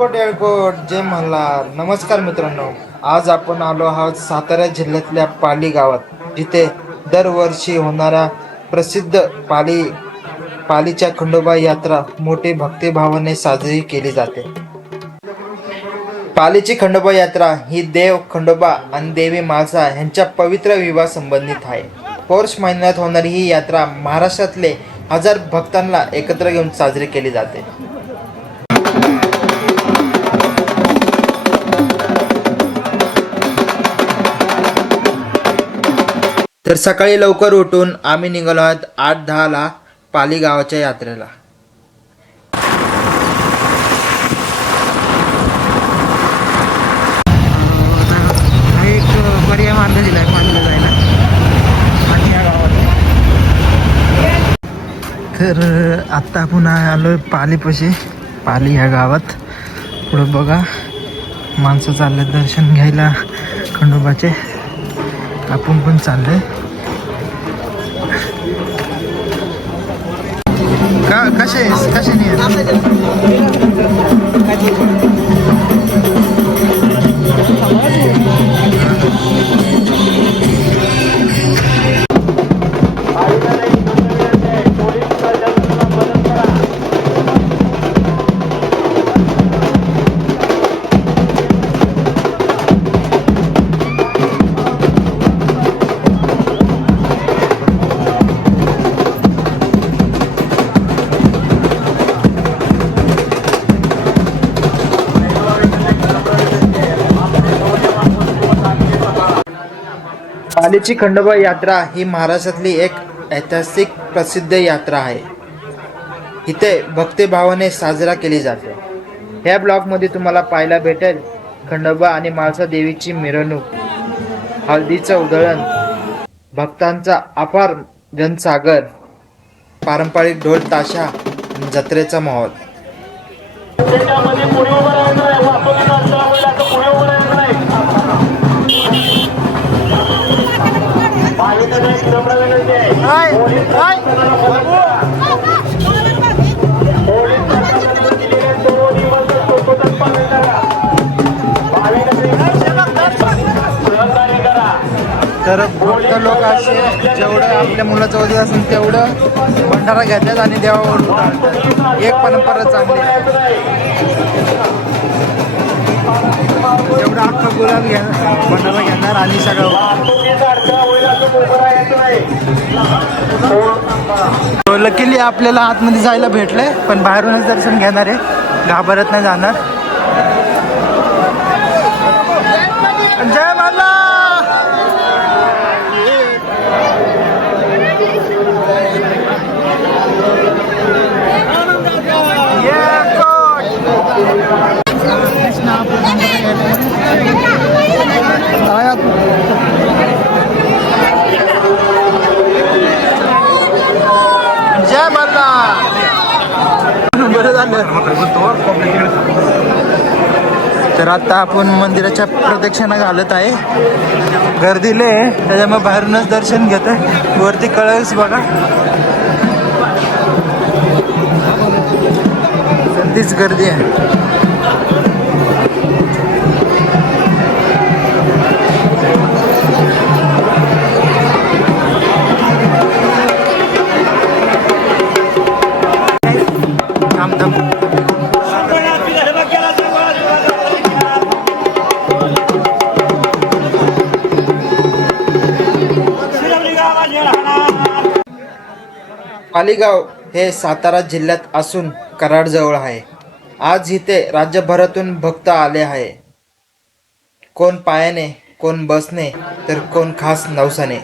Coat येळकोट जय मल्हार. नमस्कार मित्रांनो. आज आपण आलो आहोत सातारा जिल्ह्यातल्या पाली गावात जिथे दरवर्षी होणाऱ्या प्रसिद्ध पाली पालीच्या खंडोबा यात्रा मोठी भक्तिभावाने साजरी केली जाते. पालीची खंडोबा यात्रा ही देव खंडोबा आणि देवी माळसा यांच्या पवित्र विवाह संबंधित आहे. पौष महिन्यात होणारी ही यात्रा महाराष्ट्रातले हजार भक्तांना एकत्र घेऊन साजरी केली जाते. तर सकाळी लवकर उठून आम्ही निघालो आहोत आठ दहाला पाली गावाच्या यात्रेला. एक पर्याय मार्ग जायला आणि या गावात तर आत्ता आपण आलो पालीपाशी. पाली ह्या गावात. पुढं बघा. माणसं चालले दर्शन घ्यायला खंडोबाचे. आपण पण चाललोय. का कसे कसे नाही पालीची खंडोबा यात्रा ही महाराष्ट्रातली एक ऐतिहासिक प्रसिद्ध यात्रा आहे. इथे भक्तिभावाने साजरा केली जाते. ह्या ब्लॉगमध्ये तुम्हाला पाहायला भेटेल खंडोबा आणि माळसा देवीची मिरवणूक हळदीचं उधळण भक्तांचा अपार जनसागर पारंपरिक ढोल ताशा जत्रेचा माहोल. तर भक्त लोक असे जेवढं आपल्या मुलाचं वजन असेल तेवढं भंडारा घेतात आणि देवावर उतारतात. एक परंपरा चांगली एवढा जेवढं अख्खा गुलाब घ्या भंडारा घेणार आणि सगळं. हो, लकीली आपल्याला आतमध्ये जायला भेटलंय पण बाहेरूनच दर्शन घेणार आहे. घाबरत नाही जाणार. जय मल्हार जय बरं झालं. तर आता आपण मंदिराच्या प्रदक्षिणा घालत आहे. गर्दीले आहे, त्याच्यामुळे बाहेरूनच दर्शन घेत आहे वरती कळस बघा. गर्दीच गर्दी आहे. अलिगाव हे सातारा जिल्ह्यात असून कराडजवळ आहे. आज इथे राज्यभरातून भक्त आले आहे. कोण पायाने कोण बसने तर कोण खास नवसाने.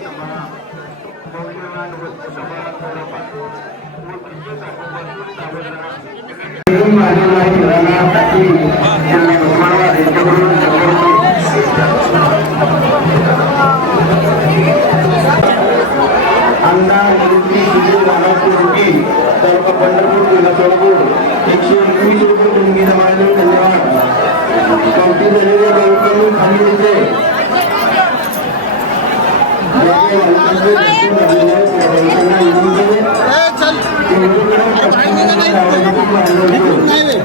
पंढरपूर जिल्हा सोलापूर एकशे एकवीस रुपये देणगी जमा धन्यवाद पावती झालेल्या भाविकांनी खाली यायचे. जे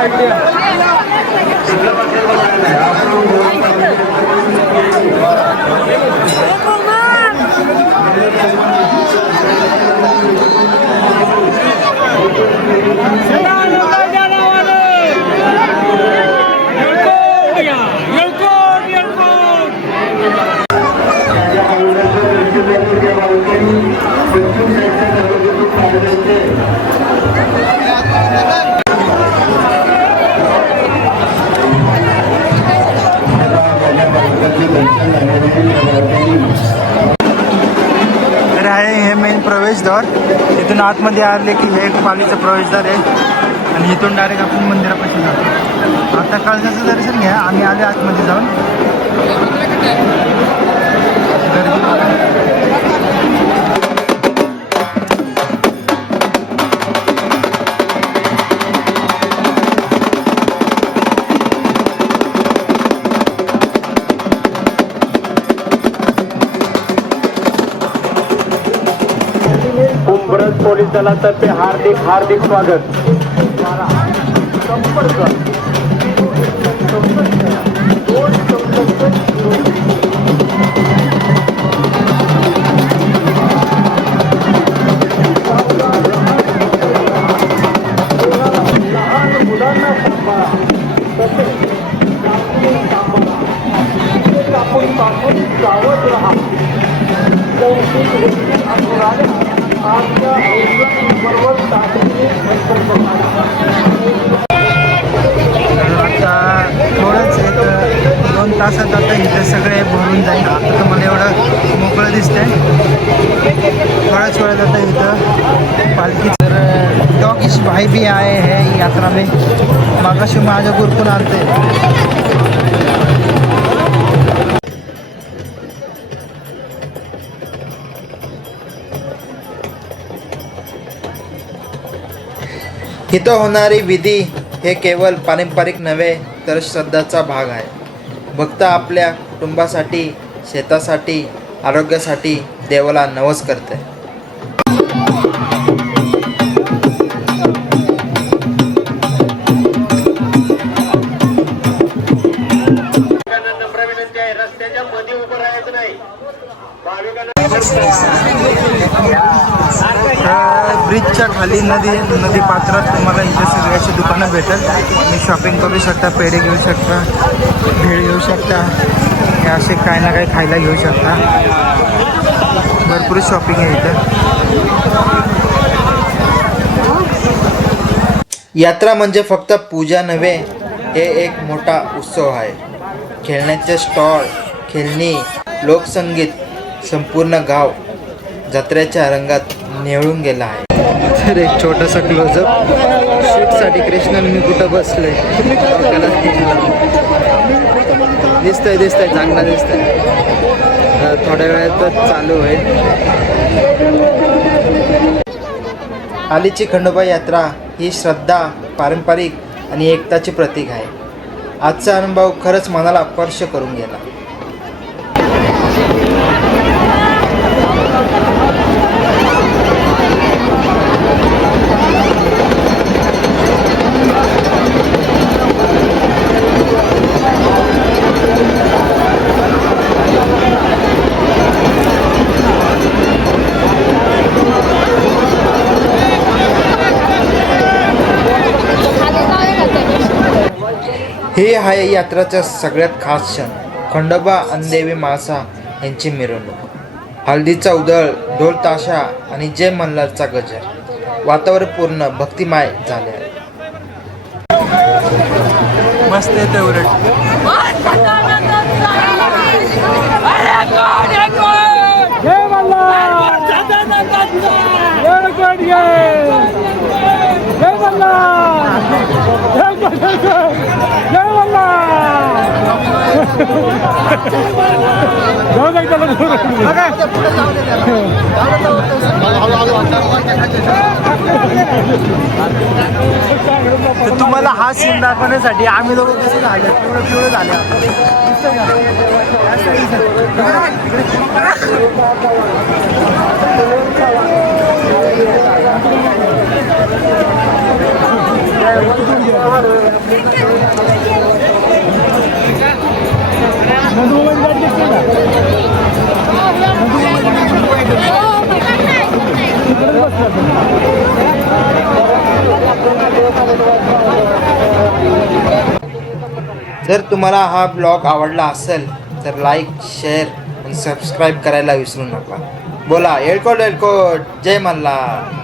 আইডিয়া आतमध्ये आले की हे पालीचं प्रवेशद्वार आहे. आणि इथून डायरेक्ट आपण मंदिरापाशी जातो. आता कळसाचं दर्शन घ्या. आम्ही आले आतमध्ये जाऊन. गर्दी पोलीस दलातर्फे हार्दिक हार्दिक स्वागत. संपर्क. तासात आता इथे सगळे भरून जाईल. आता तुम्हाला एवढं मोकळं दिसतंय. थोड्याच वेळात आता इथं. पालखी तर डॉकिश भाई बी आहे हे यात्रा में मागाशी माझ्या गुरकून आणते. इथं होणारी विधी हे केवळ पारंपरिक नव्हे तर श्रद्धाचा भाग आहे. भक्त आपल्या कुटुंबासाठी शेतासाठी आरोग्यासाठी देवाला नवस करते. नम्र विनंती आहे रस्त्याच्या मध्ये उभं राहायचं नाही. ब्रिजच्या खाली नदी नदी पात्रात तुम्हाला इथे सगळ्याची दुकानं भेटेल. तुम्ही शॉपिंग करू शकता पेढे घेऊ शकता भेळ घेऊ शकता हे असे काही ना काही खायला घेऊ शकता. भरपूर शॉपिंग आहे इथं. यात्रा म्हणजे फक्त पूजा नव्हे हे एक मोठा उत्सव आहे. खेळण्याचे स्टॉल खेळणी लोकसंगीत संपूर्ण गाव जत्रेच्या रंगात नेवळून गेला आहे. तर एक छोटासा क्लोजअप शूटसाठी कृष्णन मी कुठं बसले दिसतंय दिसतंय चांगला दिसतंय. थोड्या वेळातच चालू होईल. हालीची खंडोबा यात्रा ही श्रद्धा पारंपरिक आणि एकताचे प्रतीक आहे. आजचा अनुभव खरंच मनाला स्पर्श करून गेला. हे आहे यात्राचा सगळ्यात खास क्षण खंडोबा अंदेवी मासा यांची मिरवणूक हळदीचा उधळ ढोल ताशा आणि जय मल्हारचा गजर वातावरण पूर्ण भक्तिमय झाले आहे मस्त येते उलट जाऊ दे त्याला तुम्हाला हा सीन दाखवण्यासाठी आम्ही दोघं कसे झाले पिवळं पिवळं झाले. जर तुम्हाला हा ब्लॉग आवडला असेल तर लाईक शेअर आणि सबस्क्राईब करायला विसरू नका. बोला एळकोट एळकोट जय मल्हार.